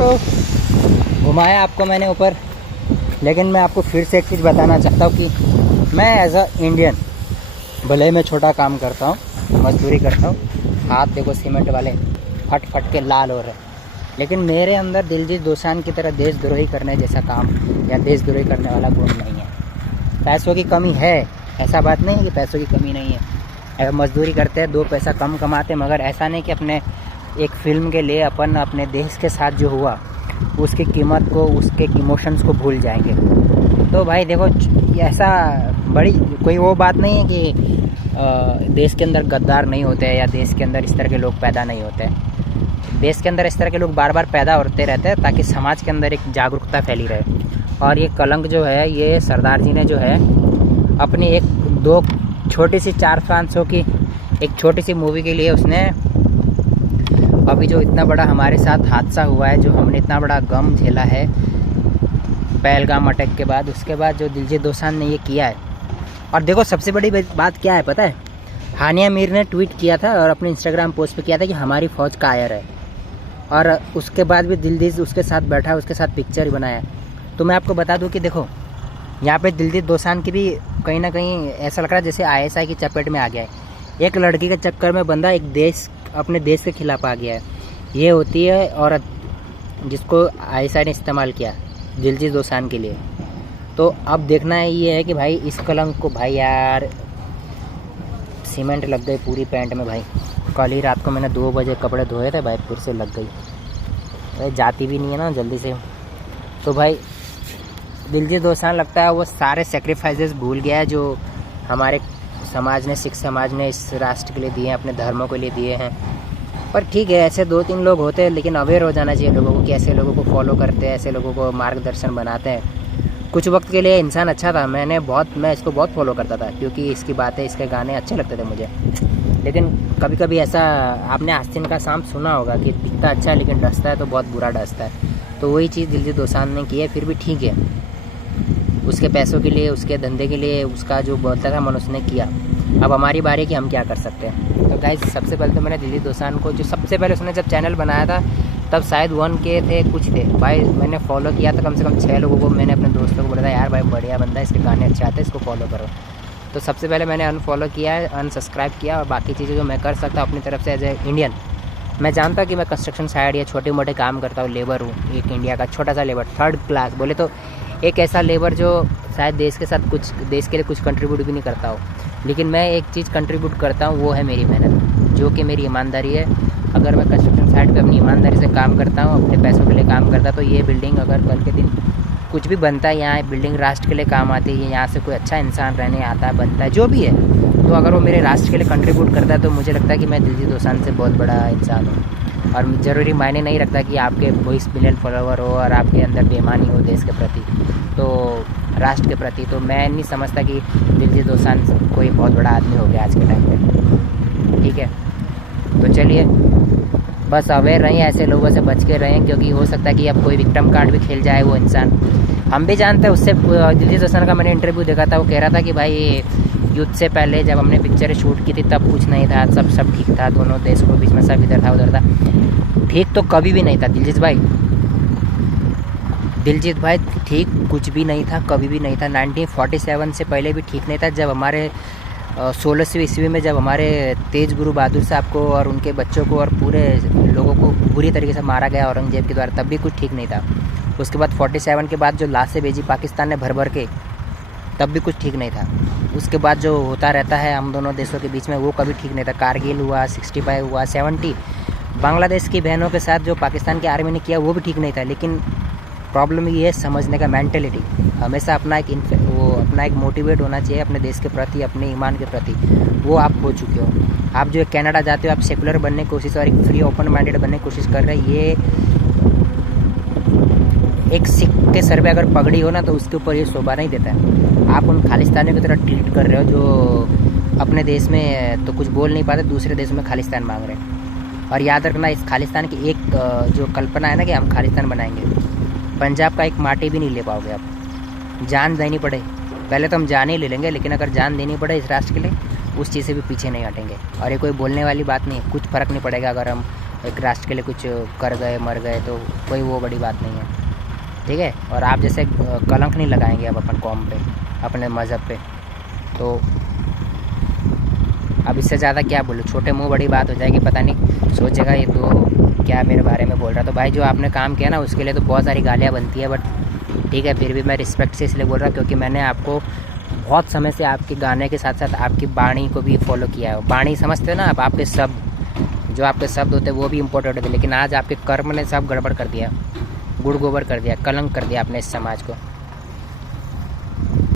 घुमाया आपको मैंने ऊपर, लेकिन मैं आपको फिर से एक चीज़ बताना चाहता हूँ कि मैं एज अ इंडियन, भले ही मैं छोटा काम करता हूँ, मजदूरी करता हूँ, हाथ देखो सीमेंट वाले फट फट के लाल हो रहे, लेकिन मेरे अंदर दिलजीत दोसांझ की तरह देशद्रोही करने जैसा काम या देशद्रोही करने वाला गुण नहीं है। पैसों की कमी है, ऐसा बात नहीं है कि पैसों की कमी नहीं है, मजदूरी करते हैं, 2 पैसा कम कमाते, मगर ऐसा नहीं कि अपने एक फ़िल्म के लिए अपन अपने देश के साथ जो हुआ उसकी कीमत को, उसके इमोशंस को भूल जाएंगे। तो भाई देखो, ऐसा बड़ी कोई वो बात नहीं है कि देश के अंदर गद्दार नहीं होते हैं या देश के अंदर इस तरह के लोग पैदा नहीं होते हैं। देश के अंदर इस तरह के लोग बार बार पैदा होते रहते हैं ताकि समाज के अंदर एक जागरूकता फैली रहे। और ये कलंक जो है, ये सरदार जी ने जो है अपनी एक 2 छोटी सी 4-500 की एक छोटी सी मूवी के लिए उसने अभी जो इतना बड़ा हमारे साथ हादसा हुआ है, जो हमने इतना बड़ा गम झेला है पहलगाम अटैक के बाद, उसके बाद जो दिलजीत दोसांझ ने ये किया है। और देखो सबसे बड़ी बात क्या है पता है, हानिया मीर ने ट्वीट किया था और अपने इंस्टाग्राम पोस्ट पे किया था कि हमारी फ़ौज कायर है, और उसके बाद भी दिलजीत उसके साथ बैठा, उसके साथ पिक्चर बनाया। तो मैं आपको बता दूं कि देखो यहाँ पे दिलजीत दोसांझ की भी कहीं ना कहीं ऐसा लग रहा है जैसे ISI की चपेट में आ गया है। एक लड़की के चक्कर में बंदा एक देश, अपने देश के खिलाफ आ गया है। ये होती है औरत जिसको ISI ने इस्तेमाल किया दिलजीत दोसांझ के लिए। तो अब देखना है ये है कि भाई इस कलंक को, भाई यार सीमेंट लग गई पूरी पैंट में भाई। कल ही रात को मैंने 2 बजे कपड़े धोए थे भाई, फिर से लग गई भाई, जाती भी नहीं है ना जल्दी से। तो भाई दिलजीत दोसांझ लगता है वो सारे सेक्रीफाइसेस भूल गया है जो हमारे समाज ने, सिख समाज ने इस राष्ट्र के लिए दिए हैं, अपने धर्मों के लिए दिए हैं। पर ठीक है, ऐसे 2-3 लोग होते हैं, लेकिन अवेयर हो जाना चाहिए लोगों को कि ऐसे लोगों को फॉलो करते हैं, ऐसे लोगों को मार्गदर्शन बनाते हैं। कुछ वक्त के लिए इंसान अच्छा था, मैं इसको बहुत फॉलो करता था क्योंकि इसकी बातें, इसके गाने अच्छे लगते थे मुझे। लेकिन कभी कभी ऐसा, आपने आस्तीन का सांप सुना होगा कि दिखता अच्छा है लेकिन डसता है तो बहुत बुरा डसता है। तो वही चीज़ दिलजीत दोसांझ ने की है। फिर भी ठीक है, उसके पैसों के लिए, उसके धंधे के लिए, उसका जो बोलता था मन उसने किया। अब हमारी बारी कि हम क्या कर सकते हैं। तो गाइस सबसे पहले तो मैंने दिलजीत दोसांझ को, जो सबसे पहले उसने जब चैनल बनाया था तब शायद 1K थे, कुछ थे भाई, मैंने फॉलो किया था कम से कम 6 लोगों को। मैंने अपने दोस्तों को बोला था यार भाई बढ़िया बंदा है, इसके गाने अच्छे आते हैं, इसको फॉलो करो। तो सबसे पहले मैंने अनफॉलो किया है, अनसब्सक्राइब किया, और बाकी चीज़ें जो मैं कर सकता हूँ अपनी तरफ से एज ए इंडियन, मैं जानता कि मैं कंस्ट्रक्शन साइड या छोटे मोटे काम करता हूँ, लेबर हूँ, एक इंडिया का छोटा सा लेबर, 3rd क्लास बोले तो एक ऐसा लेबर जो शायद देश के साथ कुछ, देश के लिए कुछ कंट्रीब्यूट भी नहीं करता हो, लेकिन मैं एक चीज़ कंट्रीब्यूट करता हूँ, वो है मेरी मेहनत, जो कि मेरी ईमानदारी है। अगर मैं कंस्ट्रक्शन साइट पे अपनी ईमानदारी से काम करता हूँ, अपने पैसों के लिए काम करता, तो ये बिल्डिंग अगर कल के दिन कुछ भी बनता है, यहाँ बिल्डिंग राष्ट्र के लिए काम आती है, यहाँ से कोई अच्छा इंसान रहने आता है, बनता है, जो भी है, तो अगर वो मेरे राष्ट्र के लिए कंट्रीब्यूट करता है तो मुझे लगता है कि मैं दिलजीत दोसांझ से बहुत बड़ा इंसान हूँ। और ज़रूरी मायने नहीं रखता कि आपके 20 मिलियन फॉलोवर हो और आपके अंदर बेईमानी हो देश के प्रति, तो राष्ट्र के प्रति। तो मैं नहीं समझता कि दिलजीत दोसांझ कोई बहुत बड़ा आदमी हो गया आज के टाइम पे। ठीक है, तो चलिए बस अवेयर रहें, ऐसे लोगों से बच के रहें, क्योंकि हो सकता है कि अब कोई विक्टिम कार्ड भी खेल जाए वो इंसान। हम भी जानते हैं उससे, दिलजीत दोसांझ का मैंने इंटरव्यू देखा था, वो कह रहा था कि भाई युद्ध से पहले जब हमने पिक्चरें शूट की थी तब कुछ नहीं था, सब ठीक था, दोनों देश को बीच में सब इधर था उधर था। ठीक तो कभी भी नहीं था दिलजीत भाई, ठीक कुछ भी नहीं था, कभी भी नहीं था। 1947 से पहले भी ठीक नहीं था। जब हमारे 16वीं ईस्वी में जब हमारे तेज गुरु बहादुर साहब को और उनके बच्चों को और पूरे लोगों को बुरी तरीके से मारा गया औरंगजेब के द्वारा, तब भी कुछ ठीक नहीं था। उसके बाद 47 के बाद जो लाशें भेजी पाकिस्तान ने भर के, तब भी कुछ ठीक नहीं था। उसके बाद जो होता रहता है हम दोनों देशों के बीच में, वो कभी ठीक नहीं था। कारगिल हुआ, 65 हुआ, 70 बांग्लादेश की बहनों के साथ जो पाकिस्तान की आर्मी ने किया, वो भी ठीक नहीं था। लेकिन प्रॉब्लम ये है समझने का, मेंटेलिटी। हमेशा अपना एक मोटिवेट होना चाहिए अपने देश के प्रति, अपने ईमान के प्रति। वो आप हो चुके हो। आप जो कनाडा जाते हो, आप सेकुलर बनने की कोशिश और एक फ्री ओपन माइंडेड बनने की कोशिश कर रहे हैं। ये एक सिख के सर पे अगर पगड़ी हो ना, तो उसके ऊपर ये शोभा नहीं देता है। आप उन खालिस्तानियों की तरह ट्रीट कर रहे हो जो अपने देश में तो कुछ बोल नहीं पाते, दूसरे देश में खालिस्तान मांग रहे हैं। और याद रखना, इस खालिस्तान की एक जो कल्पना है ना कि हम खालिस्तान बनाएंगे, पंजाब का एक माटी भी नहीं ले पाओगे आप। जान देनी पड़े, पहले तो हम जान ही ले लेंगे, लेकिन अगर जान देनी पड़े इस राष्ट्र के लिए, उस चीज़ से भी पीछे नहीं हटेंगे। और ये कोई बोलने वाली बात नहीं है, कुछ फ़र्क नहीं पड़ेगा अगर हम एक राष्ट्र के लिए कुछ कर गए, मर गए, तो कोई वो बड़ी बात नहीं है, ठीक है। और आप जैसे कलंक नहीं लगाएंगे अब अपन कौम पे, अपने मज़हब पे, तो अब इससे ज़्यादा क्या बोलूँ, छोटे मुंह बड़ी बात हो जाएगी, पता नहीं सोचेगा ये तो क्या मेरे बारे में बोल रहा। तो भाई जो आपने काम किया ना उसके लिए तो बहुत सारी गालियाँ बनती है, बट ठीक है, फिर भी मैं रिस्पेक्ट से इसलिए बोल रहा हूँ क्योंकि मैंने आपको बहुत समय से आपके गाने के साथ साथ आपकी वाणी को भी फॉलो किया है। वाणी समझते हो ना आप, आपके शब्द, जो आपके शब्द होते हैं वो भी इम्पोर्टेंट होते हैं, लेकिन आज आपके कर्म ने सब गड़बड़ कर दिया, गुड़ गोबर कर दिया, कलंक कर दिया आपने इस समाज को।